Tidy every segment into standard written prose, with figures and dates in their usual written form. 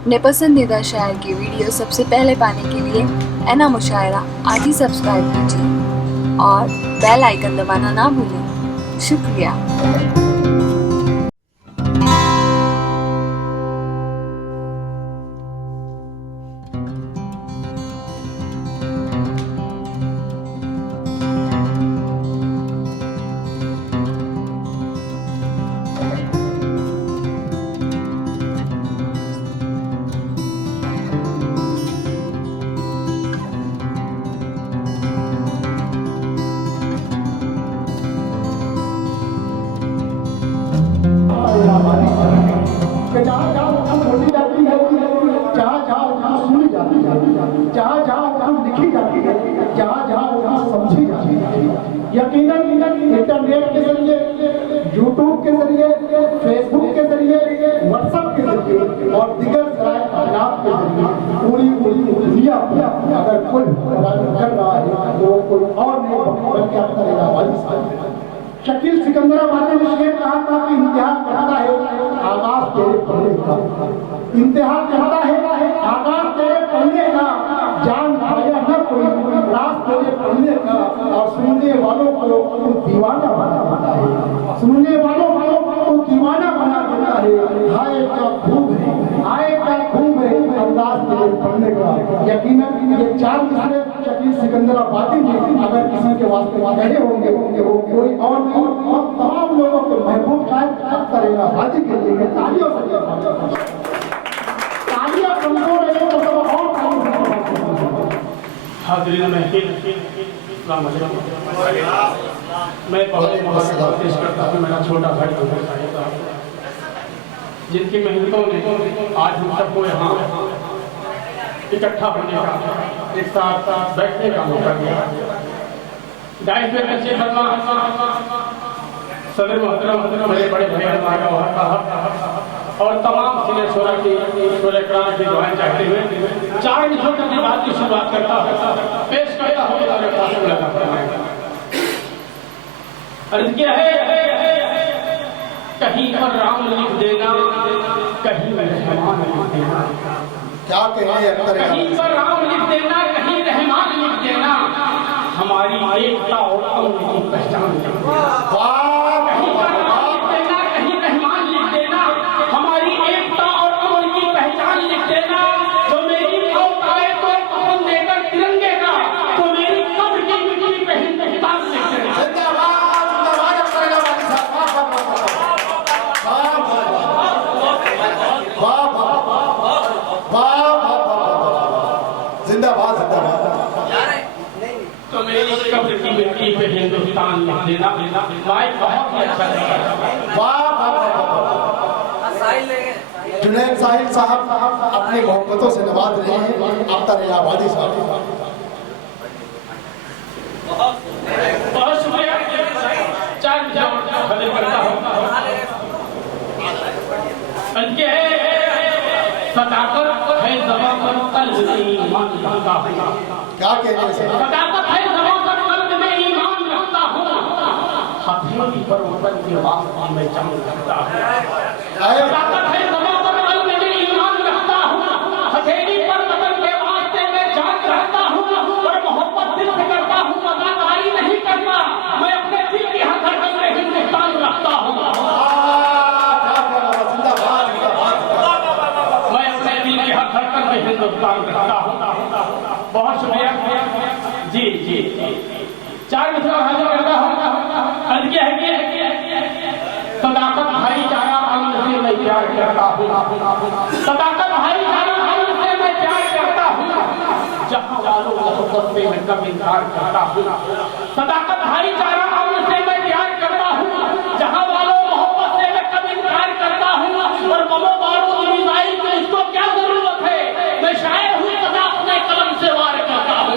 अपने पसंदीदा शायर की वीडियो सबसे पहले पाने के लिए एना मुशायरा आज ही सब्सक्राइब कीजिए और बेल आइकन दबाना ना भूलें। शुक्रिया। जहाँ जहाँ लिखी जाती है, जहाँ जहाँ समझी जाती है। यकीनन इंटरनेट के जरिए, यूट्यूब के जरिए, फेसबुक के जरिए, व्हाट्सएप के जरिए और दीगर जराए अखबार के जरिए पूरी दुनिया अगर कोई कर रहा है तो कोई और नहीं बल्कि अपना रहेगा। शकील सिकंदराबादी ने शेर कहा था कि इम्तिहान कहता है आगाज तेरे पढ़ने का, इम्तिहान कहता है आगाज तेरे पढ़ने का, जान पाया न कोई राज तेरे पढ़ने का, और सुनने वालों को तो दीवाना बना देता है, सुनने वालों को तो दीवाना बना देता है। हाय क्या खूब है, हाय क्या खूब है अंदाज तेरे पढ़ने का। यकीनन ये चार मिसरे शकील सिकंदराबादी ने अगर किसी के वास्ते कहे होंगे वो कोई और तमाम लोगों के महबूब शायद करेगा बाजी के लिए तालियों से तालियां कमजोर है तो सब और हाजिरीन मैं बहुत कोशिश करता हूँ मेरा छोटा भाई जिनकी मेहनतों ने आज हम सबको यहाँ इकट्ठा होने का, एक साथ बैठने का मौका दिया। डाइस में कच्चे फरमा सदर मोहतरम मेरे बड़े भाई और तमाम सिने शोरा की शोरा की दुआएं चाहते हुए 4 मिनट की बात की शुरुआत करता हूँ, पेश करता हूँ। अर्ज क्या है, कहीं पर राम लिख देना, कहीं रहमान लिख देना। क्या कहें, कहीं पर राम लिख देना, कहीं रहमान लिख देना, हमारी एकता और अमन की पहचान करना। कहीं पर राम लिख देना, कहीं रहमान लिख देना, हमारी एकता और अमन की पहचान लिख देना। जो मेरी मौत आए तो कफन देकर तिरंगे का, तो मेरी कब्र की मिट्टी पे हिंदुस्तान लिख देना। जिंदाबाद जिंदाबाद। तो मेरी कब्र की मिट्टी पे हिंदुस्तान लिख देना। भाई बहुत ही अच्छा लगा। वाह जुनैद साहिल साहब अपनी मोहब्बतों से नवाज रहे हैं। अख्तर इलाहाबादी साहब बहुत शुक्रिया। 4 मिनट करता हूँ। सदाकत है ज़बां पर कल्ब में ईमान रखता हूँ। क्या कहने से सदाकत है ज़बां पर कल्ब में ईमान रखता हूँ। हथेली पर वतन के वास्ते मैं जंग करता हूँ। सदाकत है ज़बां पर कल्ब में ईमान रखता हूँ। हथेली पर वतन के वास्ते मैं जान रखता हूँ। और मोहब्बत दिल से करता हूँ, मजाकारी नहीं करता। मैं अपने दिल की हथकड़ी में हिंदुस्तान रखता हूँ। हिंदुस्तान करता हूँ। बहुत शुक्रिया जी जी। 4 मिनट हाजिर करता हूँ। अर्ज क्या है, सदाकत भाईचारा अमन से मैं प्यार करता हूँ। सदाकत भाईचारा अमन से मैं प्यार करता हूँ। जहाँ वालों मोहब्बत से मैं कब इनकार करता हूँ। सदाकत भाईचारा अमन से मैं प्यार करता हूँ। जहाँ वालों मोहब्बत से मैं कब इनकार करता हूँ। और बमो बारूद मिसाइल की इसको क्या जरूरत है, मैं शायर हूँ सदा अपने कलम से वार करता हूँ।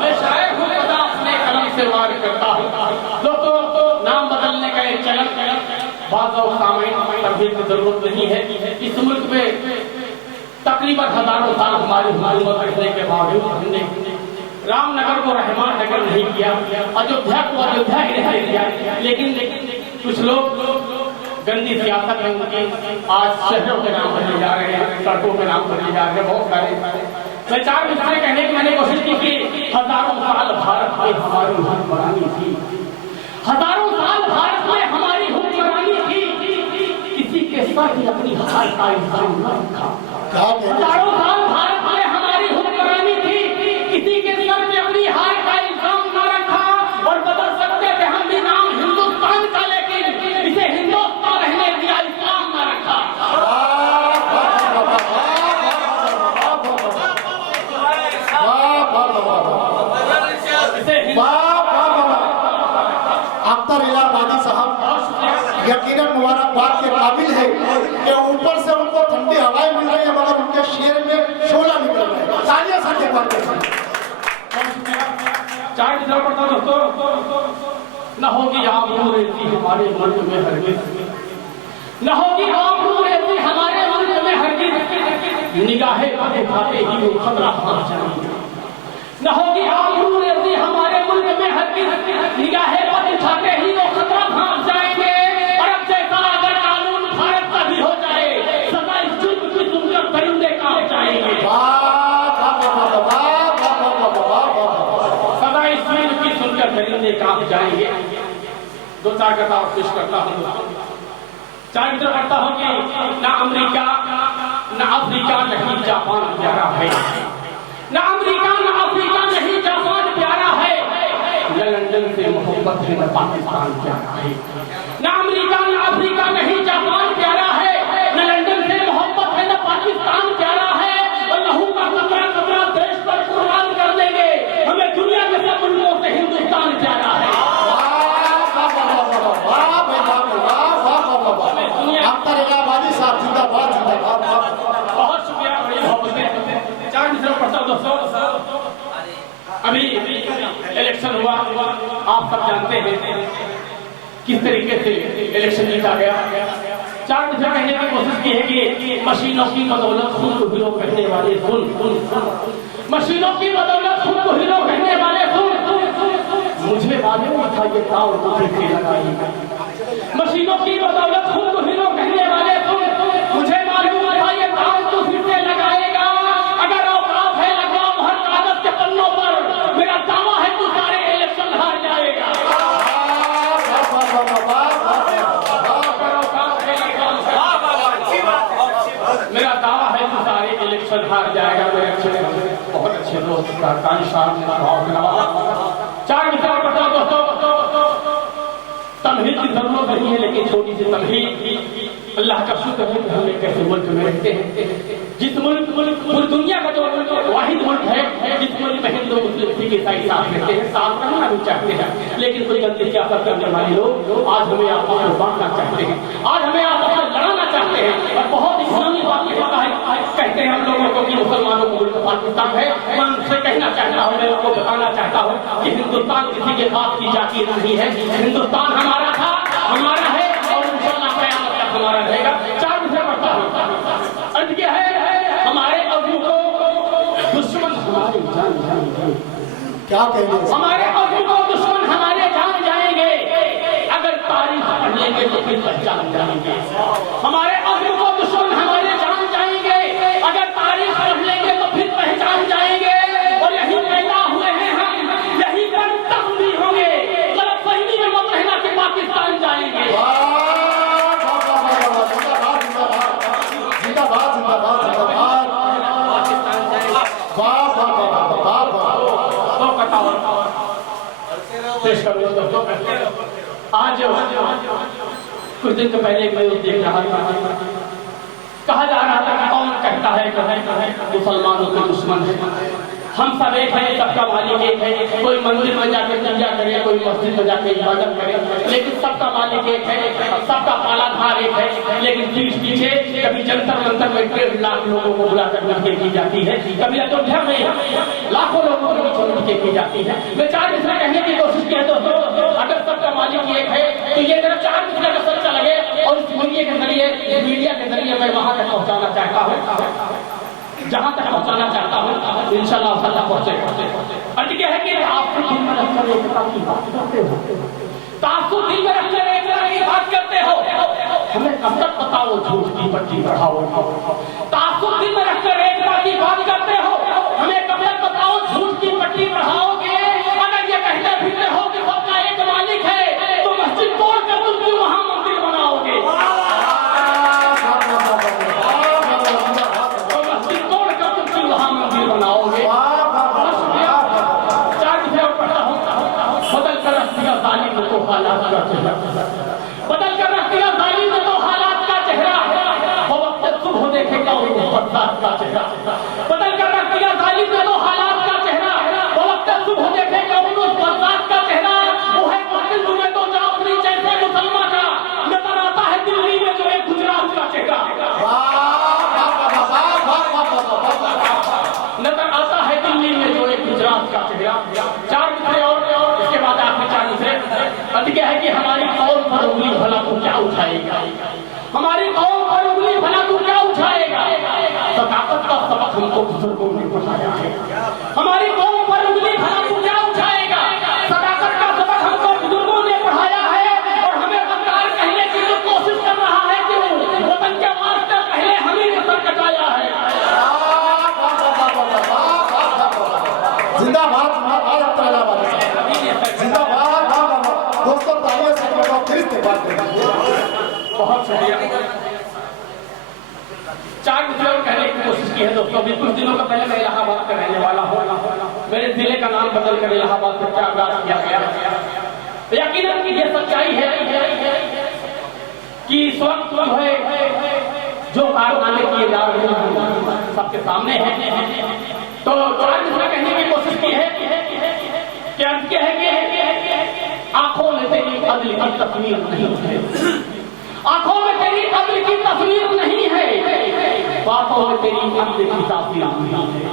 मैं शायर हूँ सदा अपने कलम से वार करता हूँ। दोस्तों नाम बदलने का एक चलन बाज़ और सामईन तब्दील की जरूरत नहीं है। इस मुल्क में तकरीबन हजारों साल हमारी हुकूमत रहने के बावजूद हमने रामनगर को रहमान नगर नहीं किया, अयोध्या को अयोध्या ही रहने दिया। लेकिन कुछ लोग गंदी सियासत है उनकी, आज शहरों के नाम बदले जा रहे हैं, सड़कों के नाम बदले जा रहे हैं, बहुत सारे। मैं 4 मिसालें कहने की मैंने कोशिश की कि हजारों साल भारत में हमारी हुक्मरानी थी, हजारों साल भारत में हमारी हुक्मरानी थी, किसी के साथ अपनी हार का इल्जाम न रखा। हजारों साल भारत में हमारी हुक्मरानी थी, किसी के सर पे अपनी हार का इल्जाम न रखा। और बदल सकते थे हम भी नाम हिंदुस्तान का, लेकिन इसे हिंदुस्तान रहने दिया, इस्लाम न रखा। अख्तर इलाहाबादी साहब यकीनन मुबारकबाद के काबिल है कि ऊपर से उनको ठंडी हवाएं मिल रही है मगर उनके शेर में शोला निकल रहा है। तालियां साथ बात चार मिसाल पढ़ता दोस्तों, न होगी आबरू रेती हमारे मुल्क में हरगिज, न होगी आबरू रेती हमारे मुल्क में हरगिज, निगाहें उठाते ही वो खतरा भाग जाएंगे। न होगी आबरू रेती हमारे मुल्क में हरगिज, निगाहें उठाते ही वो खतरा भाग जाएंगे। और अब जैसा अगर कानून भारत का भी हो जाए, सदा इस जुल्म की सुनकर परिंदे कांप जाएंगे, सदा इस जुल्म की सुनकर परिंदे कांप जाएंगे। 2-4 कथा और पेश करता हूँ। 4 मित्र करता हूँ कि ना अमेरिका ना अफ्रीका नहीं जापान प्यारा है, ना अमेरिका ना अफ्रीका नहीं जापान प्यारा है, न लंदन से मोहब्बत है न पाकिस्तान प्यारा है। ना अमेरिका ना अफ्रीका नहीं जापान प्यारा है, न लंदन से मोहब्बत है न पाकिस्तान प्यारा है। और लहू का कतरा कतरा देश पर कुर्बान कर देंगे, हमें दुनिया के सब मुल्कों से हिंदुस्तान प्यारा है। अख्तर इलाहाबादी साहब जिंदाबाद जिंदाबाद। बहुत शुक्रिया, बड़ी मोहब्बत। 4 मिनट पढ़ता हूं दोस्तों। अभी इलेक्शन हुआ, आप सब जानते हैं किस तरीके से इलेक्शन जीता गया। 4 मिनट कहने की कोशिश की है कि मशीनों की बदौलत खुद को हीरो कहने वाले मशीनों की बदौलत खुद को हीरो कहने वाले मुझे मालूम था ये दाव मुझे से लगाएगा। मशीनों की बदौलत खुद को हीरो कहने वाले मुझे मालूम था ये दाव तू फिर से लगाएगा। अगर औकात है लगाओ हर कागज के पन्नों पर, मेरा दावा है तू सारे इलेक्शन हार जाएगा। मेरा दावा है तू सारे इलेक्शन हार जाएगा। मेरे अच्छे बहुत अच्छे दोस्त चार विचार करता दोस्तों, तमहीद की जरूरत नहीं है, लेकिन छोटी सी तमहीद। अल्लाह का शुक्र है कि हम एक ऐसे मुल्क में रहते हैं जिस मुल्क पूरी दुनिया का जो वाहिद मुल्क है जिस मुल्क में हिंदू मुस्लिम सिख ईसाई साथ रहते हैं, साथ रहना भी चाहते हैं, लेकिन कोई गलती सियासत करने वाले लोग आज हमें आपस में बांटना चाहते हैं, आज हमें आपस में लड़ाना चाहते हैं। और बहुत इस्लामी बात होता है, कहते हैं हम लोगों को कि मुसलमानों को मुल्क पाकिस्तान है। मैं उनसे कहना चाहता हूँ, मैं उनको बताना चाहता हूँ कि हिंदुस्तान किसी के बाप की जाति नहीं है। हिंदुस्तान हमारा था, हमारा है और इंशाअल्लाह क़यामत तक हमारा रहेगा। 4 विषय पढ़ता हूँ। अर्थ क्या है, हमारे अबू को दुश्मन हमारे जान जाएंगे। क्या कहेंगे? हमारे अबू को दुश्मन हमारे जान जाएंगे, अगर तारीख पढ़ लेंगे तो फिर पहचान जाएंगे। हमारे अबू को दुश्मन हमारे जान जाएंगे, अगर तारीख पढ़ लेंगे तो फिर पहचान जाएंगे। और यही पैदा हुए हैं हम, यही पर तब भी होंगे। गलतफहमी में मत रहना कि पाकिस्तान जाएंगे। जिंदाबाद जिंदाबाद जिंदाबाद। पाकिस्तान जाएंगे। पेश करूँ आज कुछ दिन पहले मैं देख रहा था, कहा जा रहा था कौन कहता है मुसलमानों के दुश्मन है। हम सब एक है, सबका मालिक एक है। कोई मंदिर में जाकर पूजा करे, कोई मस्जिद में जाकर इबादत करे, लेकिन सबका मालिक एक है, सबका पालाधार एक है। लेकिन पीछे कभी जंतर मंतर में 1.5 लाख लोगों को बुलाकर मीटिंग की जाती है, कभी अयोध्या में लाखों लोगों को मीटिंग की जाती है। मैं 4 मिसरा कहने की कोशिश की है दोस्तों, अगर सबका मालिक एक है तो ये मेरा 4 मिसरा का सच्चा लगे और इस मीडिया के जरिए मैं वहां तक पहुंचाना चाहता हूँ, जहां तक पहुंचाना चाहता हूं, इंशाअल्लाह वहां तक पहुंचे। अर्थ क्या है कि आप दिल में रखकर एकता की बात करते हो, तासुब दिल में रखकर एकता की बात करते हो। कब तक बताओ झूठ की पट्टी बढ़ाओ। तासुब दिल में रखकर एकता की बात करते हो, हमें कब तक बताओ झूठ की पट्टी बढ़ाओगे। अगर ये कहते फिरते हो कि सबका एक मालिक है, तो मस्जिद तोड़कर तुम क्यों वहां मंदिर बनाओगे। तो मस्जिद तोड़कर तुम क्यों वहां मंदिर बनाओगे। बदल कर रख दिया जालिम ने तो हालात का चेहरा, बदल कर रख दिया जालिम ने तो हालात का चेहरा। वो वक्त सुबह देखेगा उनको बरसात का चेहरा, बदल कर रख दिया जालिम ने तो हालात का चेहरा। वो वक्त सुबह देखेगा उनको बरसात का चेहरा। वो है कातिल तुम्हें तो जाफरी जैसे मुसलमान का नजर आता है दिल्ली में जो एक गुजरात का चेहरा, नजर आता है दिल्ली में जो एक गुजरात का चेहरा। चार मिसरे और इसके बाद आपने चार मिसरे अधिक है कि हमारी कौम पर उंगली भला तू क्या उठाएगा, हमारी कौम पर उंगली भला तू क्या उठाएगा। सदाकत का सबक हमको बुजुर्गों ने पढ़ाया है, हमारी कौम पर उंगली भला तू क्या उठाएगा। सदाकत का सबक हमको बुजुर्गों ने पढ़ाया है और हमें गद्दार कहने की जो कोशिश कर रहा है क्यों, वतन के वास्ते पहले हम ही ने सर कटाया है। जिंदाबाद जिंदाबाद दोस्तों, तालियां से फिर इस्तेमाल करेंगे। बहुत शुक्रिया। चार मिसरे और कहने की कोशिश की है दोस्तों। अभी कुछ दिनों का पहले मैं इलाहाबाद का रहने वाला हूँ, मेरे जिले का नाम बदल कर इलाहाबाद से आगाज किया गया। यकीनन ये सच्चाई है कि इस वक्त जो है जो कारनामे किए जा रहे हैं सबके सामने है। तो चार मिसरे कहने की कोशिश की है कि अर्थ क्या है कि आंखों में तेरी अदल की तस्वीर नहीं है, आंखों में तेरी अदल की तस्वीर नहीं है, बातों में तेरी अदल की तासीर नहीं है।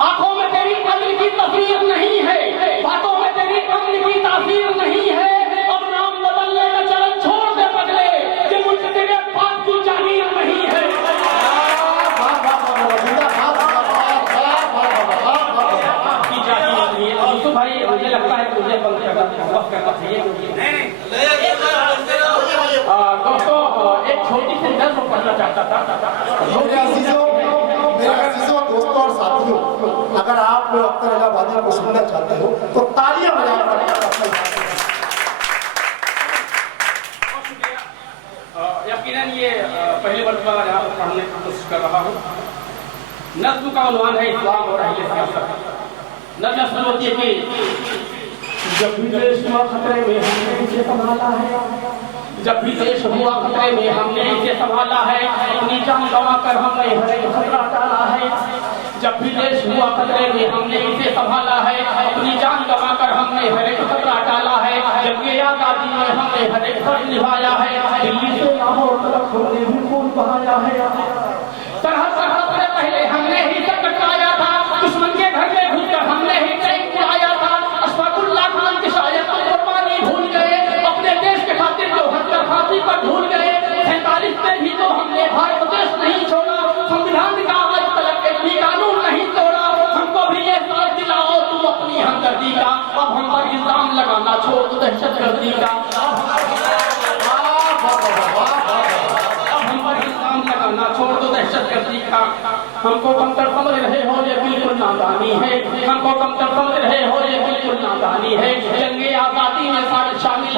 आंखों में तेरी अदल की तस्वीर नहीं है, बातों में तेरी अदल की तासीर नहीं है। अब नाम बदलने का चलन छोड़ दे बदले, कि मुल्क तेरे बाप की जागीर नहीं है। तो भाई मुझे लगता है मुझे बंद करना चाहिए। दोस्तों एक छोटी सी नज़्म पढ़ना चाहता था। मेरे अजीजों दोस्तों और साथियों, अगर आप अख्तर इलाहाबादी को सुनना चाहते हो तो तालियां बजाकर यकीनन ये पहली मरतबा यहाँ पर पढ़ने की कोशिश कर रहा हूँ। नज़्म का उन्वान है इस्लाम और अहले सियासत। नज़्म शुरू होती है कि जब भी देश हुआ खतरे में हमने इसे संभाला है, जब भी देश हुआ खतरे में हमने इसे संभाला है, अपनी जान गंवा कर हमने हर एक खतरा टाला है। जब भी देश हुआ खतरे में हमने इसे संभाला है, अपनी जान गंवा कर हमने हर एक खतरा टाला है। जब ये आजादी में हमने हर एक फर्ज निभाया है, दिल्ली से लाहौर तक हमने भी खून बहाया है। सरहद से पहले हमने ही सर कटवाया था, दुश्मन के घर में घुसकर हमने ही टैंक उड़ाया था। अशफाकुल्लाह खान की शायद तो कुर्बानी भूल गए, अपने देश के खातिर जो हत्या फांसी पर भूल गए। 47 में भी तो हमने भारत देश नहीं छोड़ा, संविधान का आज तक एक भी कानून नहीं तोड़ा। हमको भी ये साथ दिलाओ तुम अपनी हमदर्दी का, अब हम पर इल्जाम लगाना छोड़ दो दहशतगर्दी का। छोड़ दो दहशतगर्दी का। हमको कमतर समझ रहे हो ये बिल्कुल नादानी है, हमको कमतर समझ रहे हो ये बिल्कुल नादानी है। जंगे आजादी में शामिल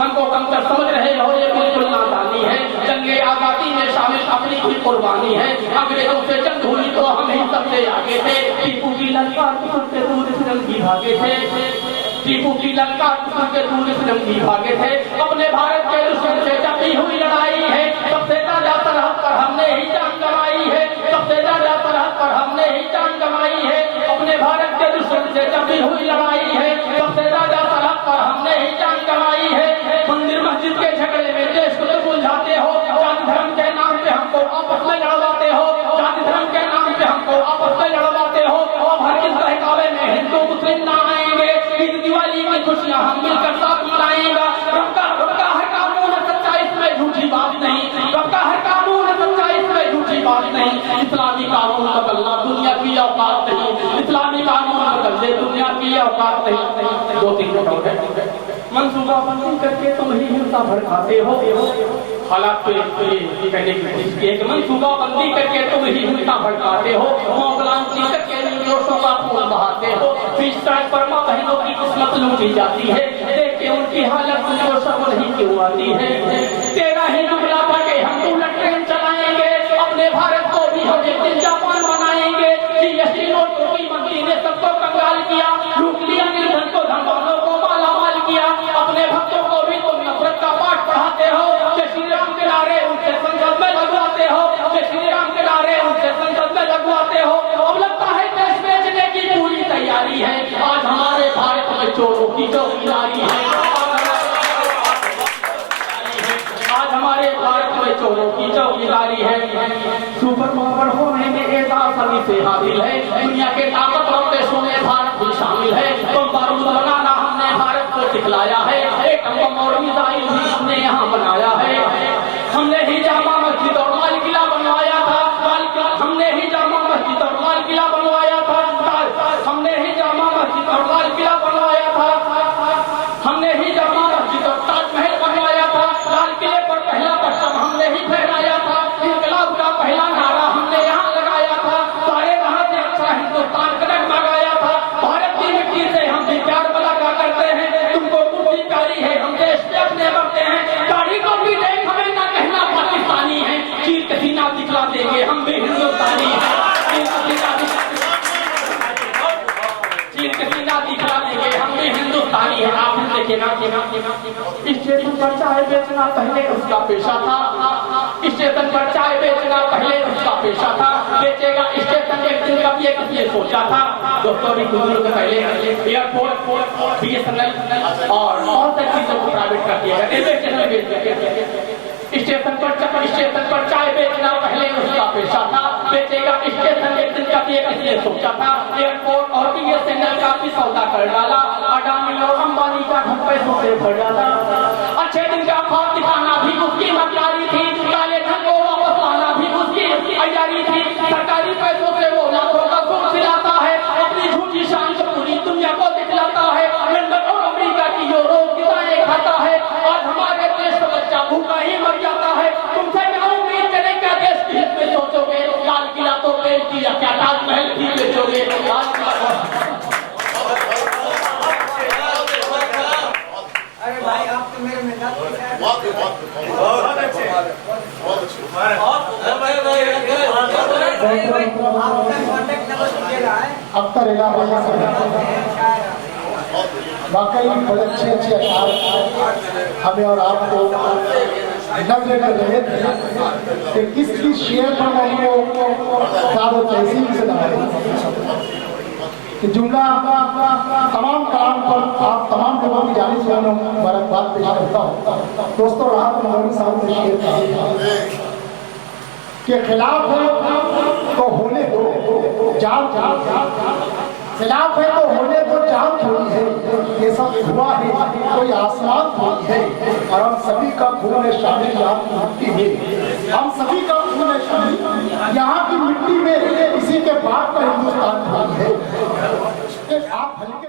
हमको कमतर समझ रहे हो ये बिल्कुल नादानी है। जंगे आजादी में शामिल अपनी भी कुर्बानी है। अंग्रेजों से जंग हुई तो हम ही सबसे आगे थे, टीपू की ललकार से दूर तिरंगी भागे थे, टीपू की ललकार से दूर तिरंगी भागे थे। अपने भारत के दुश्मन से जंगी हुई लड़ाई है, सबसे ज्यादा सरहद पर हमने ही जान गंवाई है, सबसे ज्यादा सरहद पर हमने ही जान गंवाई है। अपने भारत के दुश्मन से जंगी हुई लड़ाई है, सबसे ज्यादा सरहद पर हमने ही जान गंवाई है। मंदिर मस्जिद के झगड़े में देश को सुलझाते हो, जाति धर्म के नाम पे हमको आपस में लड़वाते हो, जाति धर्म के नाम पे हमको आपस में लड़वाते हो। अब हर किस बहकावे में हिंदू मुस्लिम ना आएंगे, ईद दिवाली की खुशियां हम मिलकर साथ मनाएंगे। रब का हर कानून है सच्चा, इसमें झूठी बात नहीं, रब का हर कानून है सच्चा, इसमें झूठी बात नहीं। इस्लामी कानून बदलना दुनिया की औकात नहीं, इस्लामी कानून बदल दे दुनिया की औकात नहीं। 2-3 मिनट और है। मंसूबा बंदी करके तुम ही हिंसा भड़काते हो, हालात पे कहने की कोशिश की है कि मनसूबा बंदी करके तुम ही हिंसा भड़काते हो, मोगलान चीकर के निर्दोषों का खून बहाते हो, बीच सड़क पर माँ बहनों की किस्मत लूटी जाती है, देख के उनकी हालत तुमको शर्म नहीं क्यों आती है। तेरा ही जुमला था कि हम बुलेट ट्रेन चलाएंगे, अपने भारत को भी हम एक दिन जापान बनाएंगे। जीएसटी नोटों की मंदी ने सबको कंगाल किया, लूट लिया निर्धन को, धनवानों को मालामाल किया। अपने भक्तों को भी तुम नफरत का पाठ पढ़ाते हो, जय श्री राम के नारे उनसे संसद में लगवाते हो, जय श्री राम के नारे उनसे संसद में लगवाते हो। अब लगता है देश बेचने की पूरी तैयारी है। आज हमारे भारत में चोरों की चौकीदारी है, आज हमारे भारत में चोरों की चौकीदारी है। सुपर पावर होने में एजाज सभी से हासिल है, दुनिया के ताकतवर देशों में भारत भी शामिल है। बम बारूद बनाना हमने भारत को सिखलाया है, एक बम और मिसाइल भी हमने यहाँ बनाया है। हमने ही जामा मस्जिद और लाल किला बनवाया था, हमने ही जामा मस्जिद और लाल किला बनवाया था, हमने ही जामा मस्जिद और लाल किला बनवाया था, हमने ही जामा मस्जिद और ताजमहल बनवाया था। लाल किले पर पहला पट्टम हमने ही फहराया था, इनकलाब का पहला नारा हमने यहाँ लगाया था, सारे वहां से अच्छा हिंदुस्तान कदम मंगाया था। भारत की मिट्टी से हम भी प्यार बलाका करते हैं, तुमको कुर्सी प्यारी है, हम देश पे अपने बढ़ते हैं। गाड़ी को भी देख हमें ना कहना पाकिस्तानी है, चीर के सीना दिखला देंगे हम भी हिंदुस्तानी है, चीर के सीना दिखला देंगे हम भी हिंदुस्तानी है। आप देखे ना स्टेशन पर चाय बेचना पहले उसका पेशा था, स्टेशन पर चाय बेचना पहले उसका पेशा था, बेचेगा स्टेशन एक दिन कभी एक ये सोचा था। दोस्तों भी कुछ दिनों पहले एयरपोर्ट BSNL और बहुत सारी चीजों को प्राइवेट कर दिया गया, रेलवे स्टेशन बेच स्टेशन पर चाय बेचना पहले उसका पेशा था, बेचेगा स्टेशन एक दिन का इसलिए सोचा था। एयरपोर्ट और BSNL का भी सौदा कर डाला, अडानी और अंबानी का घर पैसों से भर डाला। अच्छे दिन का ख्वाब दिखाना भी उसकी मक्कारी थी, काले धन को वापस लाना भी उसकी तैयारी थी। सरकारी पैसों से वो लाखों का सुख दिलाता है, अपनी झूठी शान को पूरी दुनिया को दिखलाता है। लंदन और अमेरिका की जो रोज गिराए खाता है, आज हमारे देश का बच्चा भूखा ही मर जाता है। तुमसे मैं उम्मीद करें क्या देश की हित में सोचोगे, लाल किला तो बेच दिया, क्या ताजमहल भी बेचोगे। अरे भाई आप तो मेरे मिजाज अख्तर इलाहाबादी वाकई बड़े अच्छे अशार हमें और आपको नजर कर रहे थे कि किस शेयर पर हमको दादो तहसील से लगाए कि जुमला तमाम कलाम पर आप तमाम लोगों की जानिब से मुबारकबाद पेश करता हूँ। दोस्तों राहत मौलवी साहब ने शेर कहा कि खिलाफ है तो होने दो जान, खिलाफ है तो होने दो जान थोड़ी है, ये सब हुआ है कोई आसमान थोड़ी है, और हम सभी का खून शामिल यहाँ की मिट्टी में, हम सभी का खून शामिल यहाँ की मिट्टी में, इसी के बाद का हिंदुस्तान थोड़ी है। आप हल्के